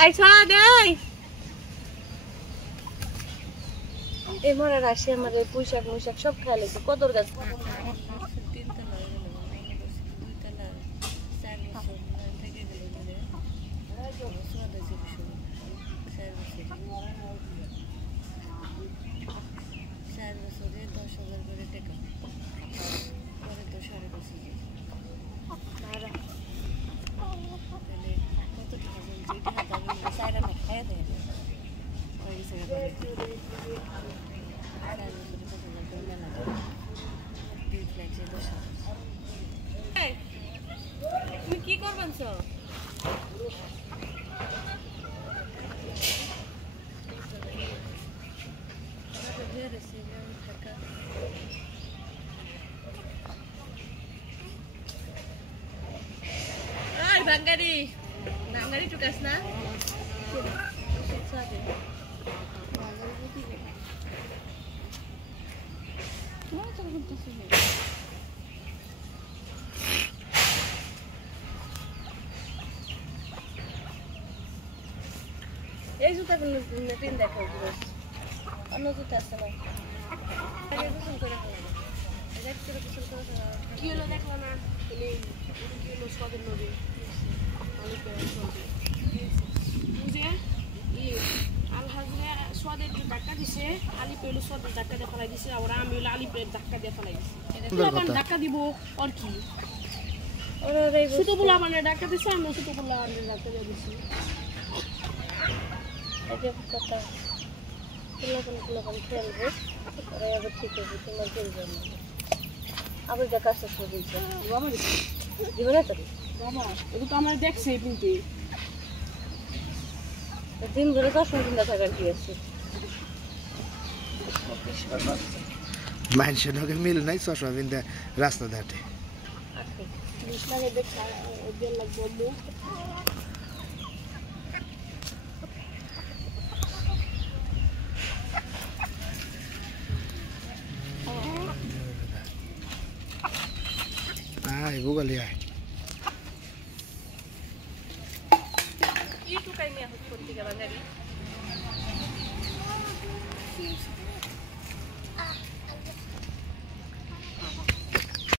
I ছড়া দেই এ মরে রাশি আমাদের পুঁইশাক মুইশাক সব খাইলে কদর গাছ তুমি কি করবেন তো বাঙালি বাঙালি টুকাস না এই জুতা পিন দেখো অন্য জুতা আছে না কি হলো দেখলো না কি হলো সদের নদী আলহাজরে সদের ধাক্কা দিছে আলি পেলো সদের ধাক্কা দিয়ে ফেলাই দিছে আর আমি হলো আলি পেলের ধাক্কা দিয়ে ফেলাই দিছে ধাক্কা দিব আর কি ছোট বলা মানে ধাক্কা দিছে আমি ছোট বলা ধাক্কা দিয়ে দিছি কথা কুলাকান খেলবো ওরা আবার ঠিক আছে তোমার খেলবে না আবার দেখা শেষ হয়ে দিচ্ছে দিব না তোর বাবা এটা তো আমার দেখছে কিন্তু দিন ধরে তো সন্ধ্যা থাকার কি আছে মানুষের লগে মিল নাই চশমা বিন্দা রাস্তা ঘাটে Google ya. Itu kayaknya harus kunci kapan jadi?